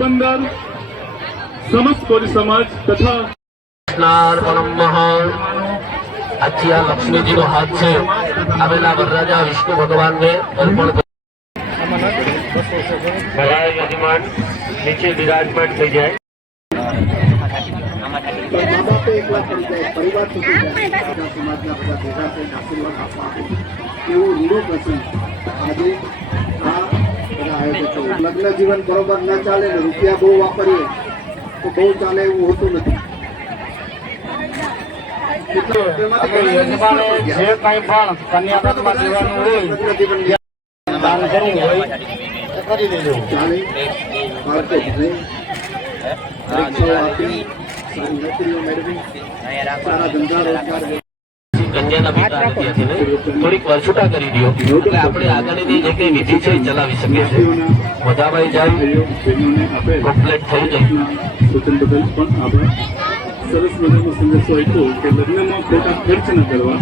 પોરબંદર સમસ્ત કોળી સમાજ તથા આજથી આ લક્ષ્મીજીનો હાથ છે આવેલા વરરાજા વિષ્ણુ ભગવાનને અર્પણ યજમાન નીચે બિરાજમાન થઈ જાય. લગ્ન જીવન બરોબર ન ચાલે ને રૂપિયા બહુ વાપરીએ તો બહુ ચાલે એવું હોતું નથી. જે કઈ પણ કન્યાદાનમાં દેવાનું હોય દાન કરવું હોય તો કરી દેજો. કન્યાના પિતા થોડીક વાર છૂટા કરી દો એટલે આપણે આગળની જે કઈ વિધિ છે એ ચલાવી શકીએ છીએ. મજાભાઈ જાય કમ્પ્લીટ થઈ જાય. સૂચન બદલ પણ આભાર. સરસ મજાનો સંદેશો આપ્યો કે લગ્નમાં ખોટા ખર્ચ ન કરવા.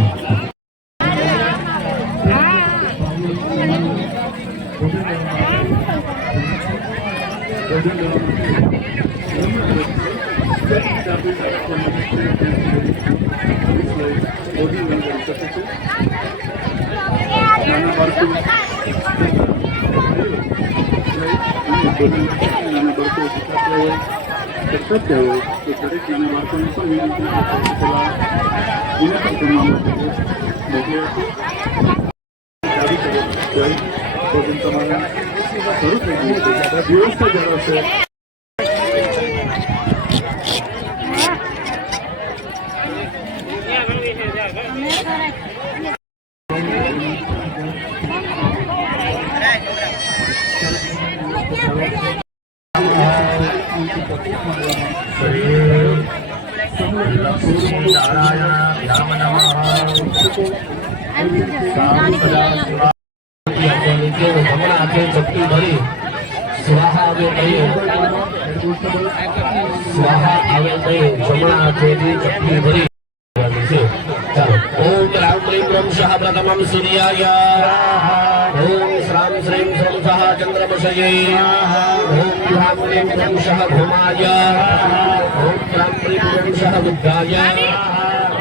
નાના બાળકો કરતા હોય તો દરેક નાના બાળકોને પણ તમારા શરૂ થઈ ગયું છે. વ્યવસ્થા જણાવશે. સ્વાહા આવે જમણા હાથેથી ચપટી ભરી. ઓમ રામ ક્લીમ બ્રહ્મ શાહ પ્રથમમ સૂર્યાય. ઓમ શ્રામ શ્રીમ શ્રમ શાહ ચંદ્રમશયે. ઓમ રામ ક્લીમ બ્રહ્મ શાહ ભૂમાય. ઓમ રામ ક્લીમ બ્રહ્મ શાહ બુદ્ધાય.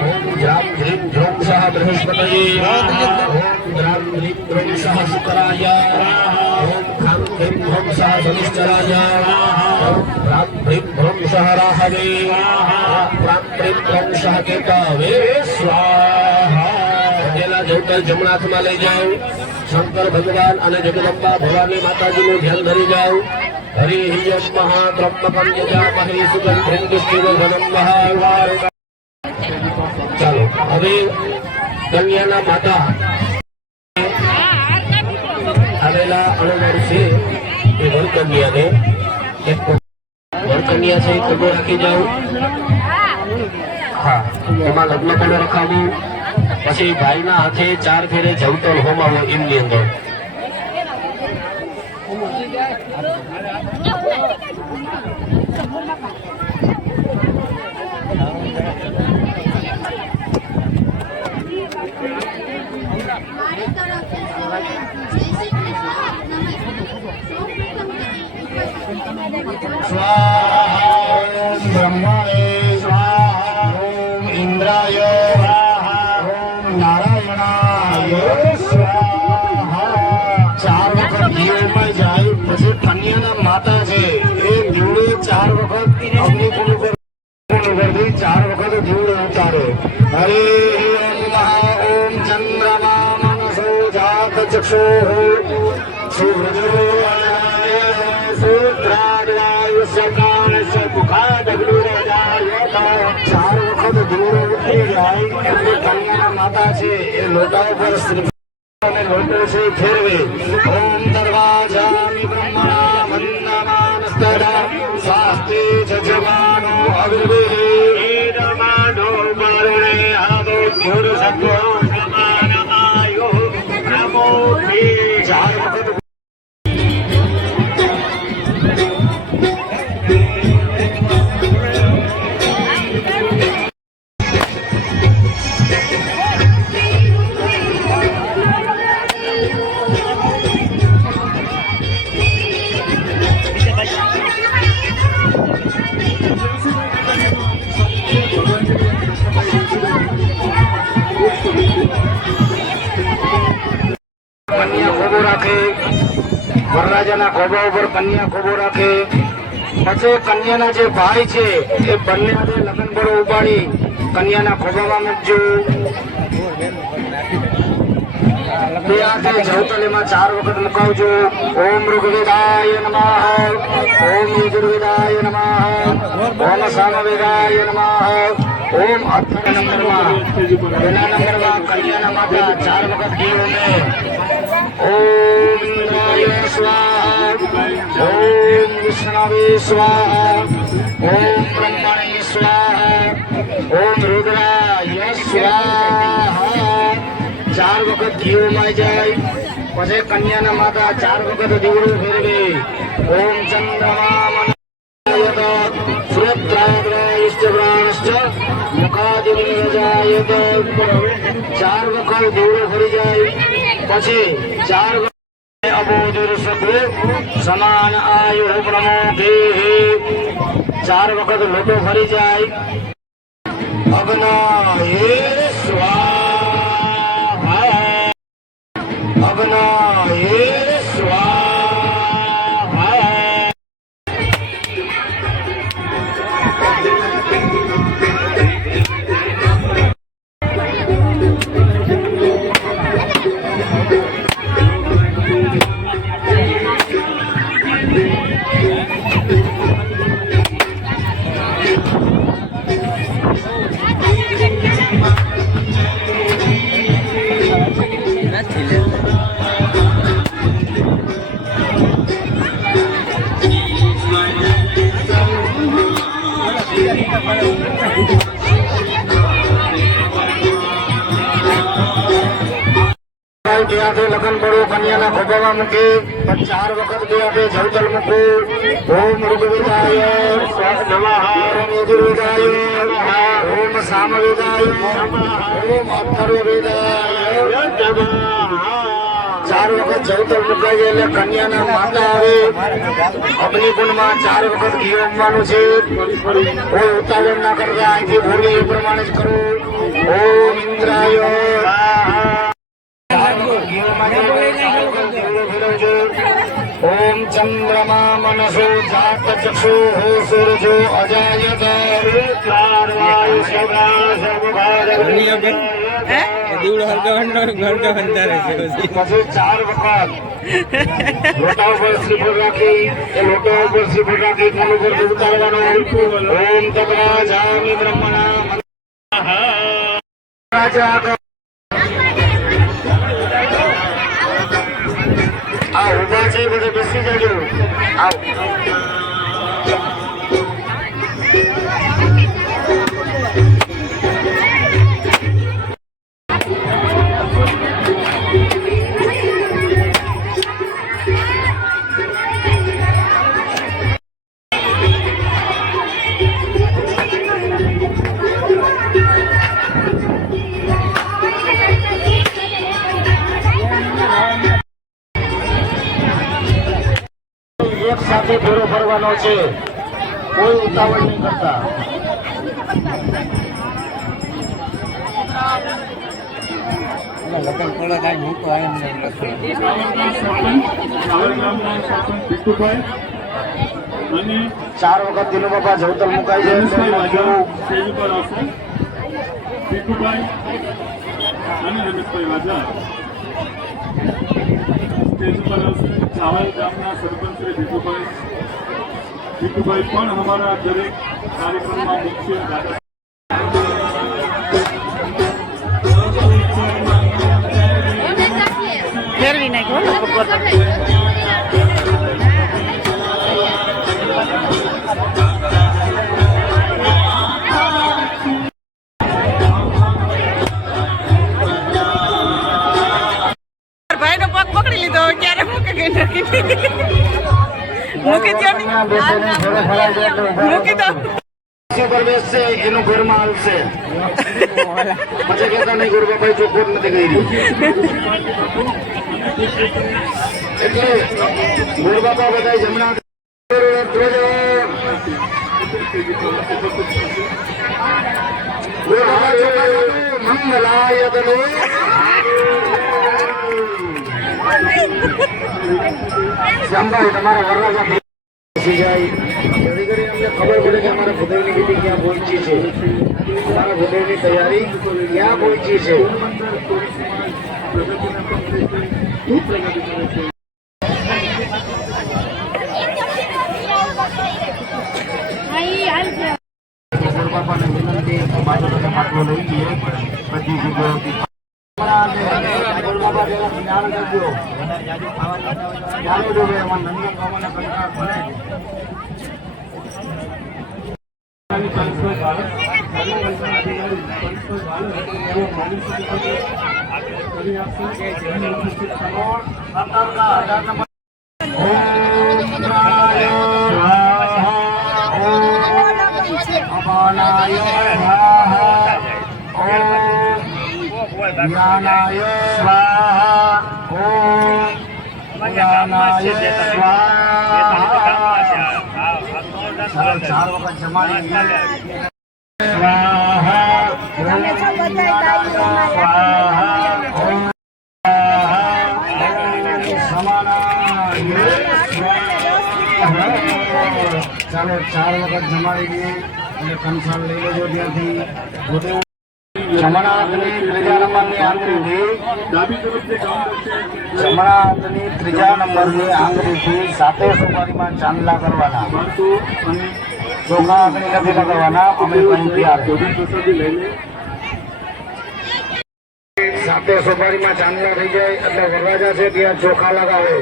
ઓમ રામ ક્લીમ બ્રહ્મ શાહ બૃહસ્પતયે. ઓમ રામ ક્લીમ બ્રહ્મ શાહ શુક્રાય. ઓમ રામ ક્લીમ બ્રહ્મ શાહ શનિશ્ચરાય. ઓમ રામ ક્લીમ બ્રહ્મ શાહ રાહવે. રામ ક્લીમ બ્રહ્મ શાહ કેતવે સ્વાહા. જવતર જમણા હાથમાં લઈ જાઓ. શંકર ભગવાન અને જગદંબા ભવાની માતાજીનું ધ્યાન ધરી જાઓ. હરિ યમ મહાબ્રહ્મકમ યજામહે સુગંધિમ પુષ્ટિવર્ધનમ મહાવાર. ચાલો હવે કન્યાના માતા આવેલા અણવર છે એ વરકન્યાને એક વરકન્યા છે એ કડો રાખી જાઓ. હા, એમાં લગ્ન કડો રખાવું. પછી ભાઈના હાથે 4 ફેરે જવતર હોમાવો એમની અંદર. સ્વાહા. ઓમ બ્રહ્માય સ્વાહા. ઓમ ઇન્દ્રાય સ્વાહા. ઓમ નારાયણાય સ્વાહા. 4 વખત દીવમાં જાય. પછી કન્યાના માતા છે એ દીવડે 4 વખત અગ્નિકુંડ પર 4 વખત દીવડે ઉતારે. હરે ઓમ ચંદ્રમા મનસો જાત ચક્ષુ સૂર્યોદય સૂત્રાદવાય સકાળસ્ય મુખાદ ગુરુરાય. 4 વખત દીવડે ઉતરી જાય એટલે કન્યાના માતા છે એ લોટા ઉપર લોટો છે ફેરવે. ઓમ દરવાજામિ બ્રહ્મણા વંદમાનસ્તરા સ્વાસ્તિ જજમાનો અવિર્વેહ રમાનો મરણે આવો ગુરુ સત્વ સમાન આયો નમો. 4 વખત ખોબો રાખે, વરરાજાના ખોબા ઉપર કન્યા ખોબો રાખે. પછી કન્યાના જે ભાઈ છે એ બંને હાથે લગ્ન બળો ઉપાડી કન્યાના ખોબામાં મૂકજો. બે હાથે જવતલ એમાં 4 વખત મુકાવજો. ઓમ ઋગ્વેદાય નમઃ, ઓમ યજુર્વેદાય નમઃ, ઓમ સામવેદાય નમઃ, ઓમ અથર્વ નંબરમાં પહેલા નંબરમાં કન્યાના માતા 4 વખત ઘી ઉમે. ઓમ ઇન્દ્રાય સ્વાહા, ઓમ વિષ્ણવે સ્વાહા, ઓમ બ્રહ્મણે સ્વાહા, ઓમ રુદ્રાય સ્વાહા. 4 વખત ઘી ઉમાઈ જાય. પછી કન્યાના માતા 4 વખત દીવડું ફેરવે. ઓમ ચંદ્રમા મુખાદિજાયત. 4 વખત દીવડું ફરી જાય. પછી 4 વખત અબોધુર સભ્ય સમાન આયુ પ્રમોખે. 4 વખત લોટો ફરી જાય. અગ્નાય સ્વાહા, અગ્નાય સ્વાહા. લગ્ન બળો કન્યાના ખોબામાં મૂકે. 4 વખત બે હાથે જવતલ મૂકો. ઓમ ઋગ્વેદાય નમઃ, ઓમ યજુર્વેદાય નમઃ, ઓમ સામવેદાય નમઃ, ઓમ અથર્વવેદાય નમઃ. 4 વખત જવતલ મુકાય એટલે કન્યાના માતા આવે. અગ્નિકુંડમાં 4 વખત ઘી ઉમવાનું છે. કોઈ ઉતાવળ ના કરતા અહીંથી બોલી એ પ્રમાણે જ કરો. ઓમ ઇન્દ્રાય ઓમ ચંદ્રમા મનસો જાત ચક્ષુ સૂરજો અજાયત. પછી 4 વખત લોટા ઉપર શ્રીફળ રાખી એ લોટા ઉપર શ્રીફળ રાખી કોણ ઉપર ઉતારવાનો. ઓમ તપરા જામી બ્રહ્મણા આ ઉભા છે બધે બેસી જજો. આવો. એક સાથે ફેરો ફરવાનો છે. કોઈ ઉતાવળ નહીં કરતા. અને 4 વખત દિનો બાપા જવતલ મુકાઈ જાય. સ્ટેજ ઉપર આવશે ભીખુભાઈ અને રમેશભાઈ વાજા સ્ટેજ ઉપર આવશે. ચાવલ ગામના સરપંચ શ્રી ભીખુભાઈ પણ અમારા દરેક કાર્યક્રમમાં મુખ્ય દાદા ફેરવી નાખ્યો. ભાઈ નો પગ પકડી લીધો. ક્યારે મૂકી ગઈ મૂકી દો મૂકી દો. ઉપર બેસશે એનું ઘરમાં આવશે. પછી કહેતા નહીં ગુરુબાભાઈ ચોખ્ખું નથી કરી. એટલે ગુરુબાબા બધા જમણા મંગલાય શ્યામભાઈ તમારા વરરાજા બેસી જાય જેથી કરીને અમને ખબર પડે કે અમારા ભૂદેવની વિધિ ક્યાં પહોંચી છે, અમારા ભૂદેવની તૈયારી ક્યાં પહોંચી છે. બાપાને વિનંતી બાજુ માટલો લઈ લઈએ બધી જગ્યાએથી. જ્ઞાનાય સ્વાહા ઓમ જ્ઞાનાય સ્વાહા. 4 વખત જમાડી સ્વાહા ઓમ સમાનાય સ્વાહા. ચાલો 4 વખત જમાડી દઈએ અને કંસાર લઈ લેજો ત્યાંથી. જમણાની ત્રીજા નંબરની આંગળીથી જમણાની ત્રીજા નંબરની આંગળીથી 7 સોપારીમાં ચાંદલા કરવાના. ચોખા આંગળી નથી લગાવવાના. અમે પણ તૈયાર 7 સોપારીમાં ચાંદલા થઈ જાય એટલે વરરાજા છે ત્યાં ચોખા લગાવે.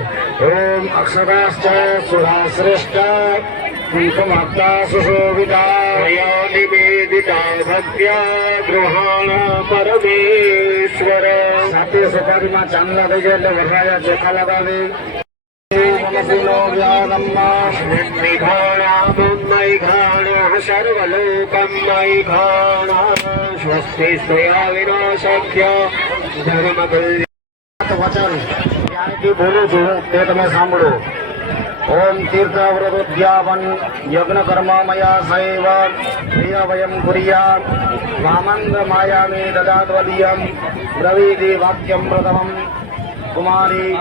ઓમ અક્ષરાશ્ચ સુરા શ્રેષ્ઠ પુંખમાપ્તા સુશોભિતા નિવેદિતા ભક્ત્યા ગૃહાણ પરમેશ્વર. 7 સોપારીમાં ચાંદલા થઈ જાય એટલે વરરાજા ચોખા લગાવે. સ્વસ્તિ સ્વયા વિનાશક્ય ધર્મ વચન જ્ઞાનથી બોલું છું તે તમે સાંભળો. ઓમ તીર્થવ્રતોદ્યાપન યજ્ઞ કર્મ મયા સૈવ પ્રિય વયમ કુર્યાત વામંદ માયામી દદાત્વદીયમ બ્રવીતિ વાક્યમ પ્રથમમ. કુમારી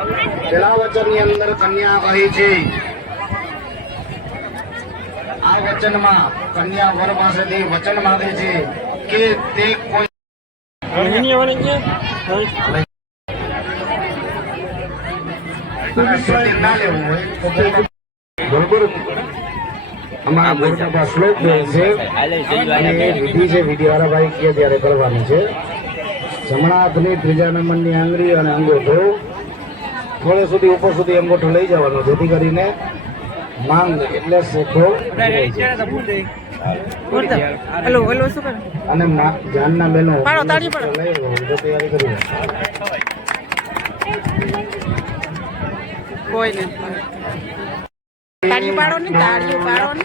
પેલા વચનની અંદર કન્યા કહી છે. આ વચનમાં કન્યા વર પાસેથી વચન માંગે છે કે તે કોઈ ના લેવું હોય બરોબર. અમારા ગોરબાબા શ્લોક બોલે છે અને વિધિ છે વિધિવાળા ભાઈ કે ત્યારે કરવાની છે. જમણા હાથની ત્રીજા નંબરની આંગળી અને અંગૂઠો થોડે સુધી ઉપર સુધી અંગૂઠો લઈ જવાનો જેથી કરીને માંગ એટલે શેખો અને જાનના બહેનો લઈ તૈયારી કરી કોઈ નહીં. તાળીઓ પાડો ને, તાળીઓ પાડો ને.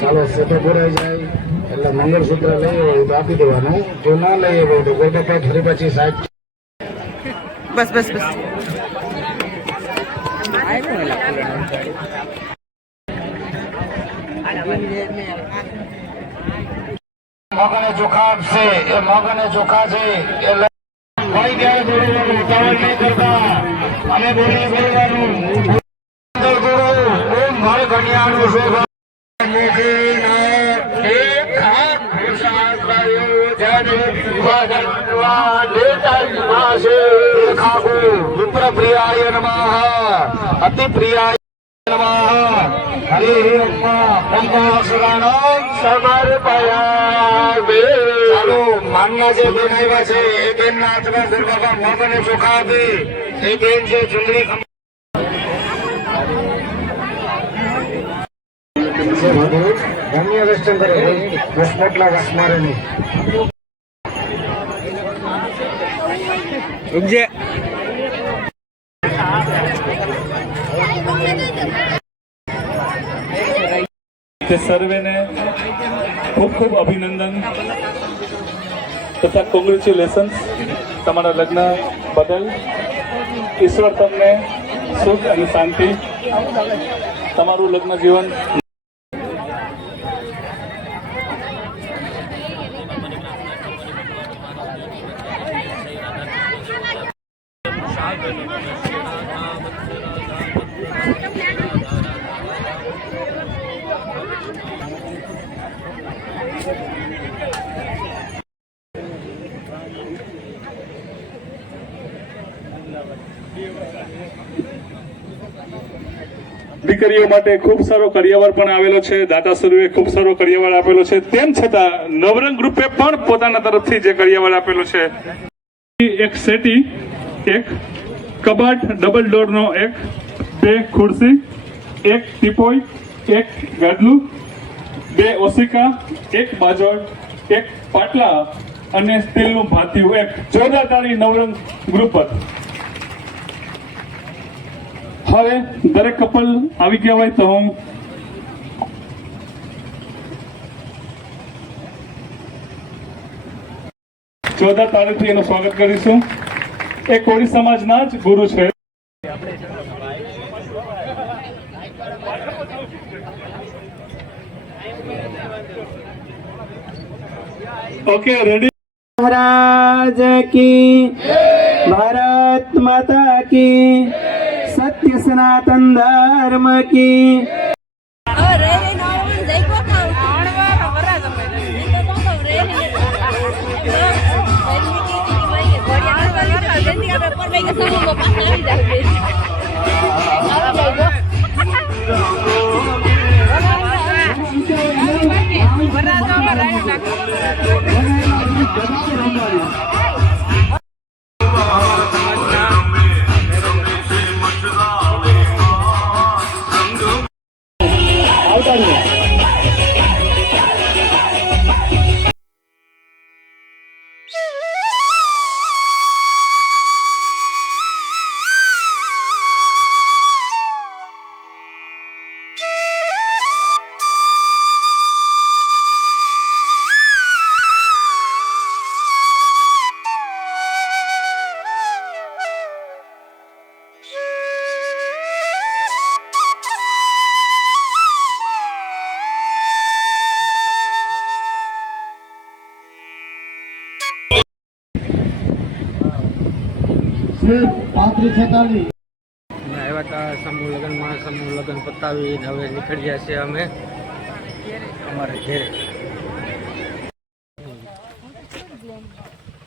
ચાલો સેટો ભરાઈ જાય એટલે મંગળસૂત્ર લઈ હોય તો આપી દેવાનું. જો ના લઈએ હોય તો કોઈ ફરી પછી સાહેબ બસ બસ બસ. મગને ચોખા આપશે એ મગને ચોખા છે એટલે કોઈ ક્યારે બોલવાનું ઉતાવળ નહીં કરતા અને બોલવાનું મારે કન્યાનું શોભ વિપ્ર પ્રિયાય નમઃ અતિ પ્રિયાય નમઃ હરે ચાલો માનના જે બેન આવ્યા છે એ બેન ના હાથમાં ગોરબાબા મગને ચોખા આપે. એ બેન છે ચુંદડી રમ્ય વેસ્ટર્ન કરે વસમોટલા વસ મારે નહીં. સર્વેને ખૂબ ખૂબ અભિનંદન તથા કોંગ્રેચ્યુલેશન્સ તમારા લગ્ન બદલ. ઈશ્વર તમને સુખ અને શાંતિ તમારું લગ્ન જીવન દીકરીઓ માટે ખૂબ સારો કરિયાવર પણ આવેલો છે, દાતાશ્રીએ ખૂબ સારો કરિયાવર આપેલો છે, તેમ છતાં નવરંગ ગ્રુપે પણ પોતાના તરફથી જે કરિયાવર આપેલો છે, એક સેટી, એક કબાટ ડબલ ડોરનો, એક 2 ખુરશી, એક ટીપોય, એક ગાદલું, 2 ઓશિકા, એક બાજોડ, એક પાટલા અને સ્ટીલનું ભાથિયું. એક જોરદાર તાળી નવરંગ ગ્રુપ પર. હવે દરેક કપલ આવી ગયા હોય તો હું જોરદાર તાળીથી એનું સ્વાગત કરીશું. એ કોળી સમાજના જ ગુરુ છે. Okay, ready? महाराज की, भारत माता की, सत्य सनातन धर्म की. આવ્યા હતા સમૂહ લગ્નમાં. સમૂહ લગ્ન પતાવીને હવે નીકળ્યા છે અમે અમારે ઘેરે.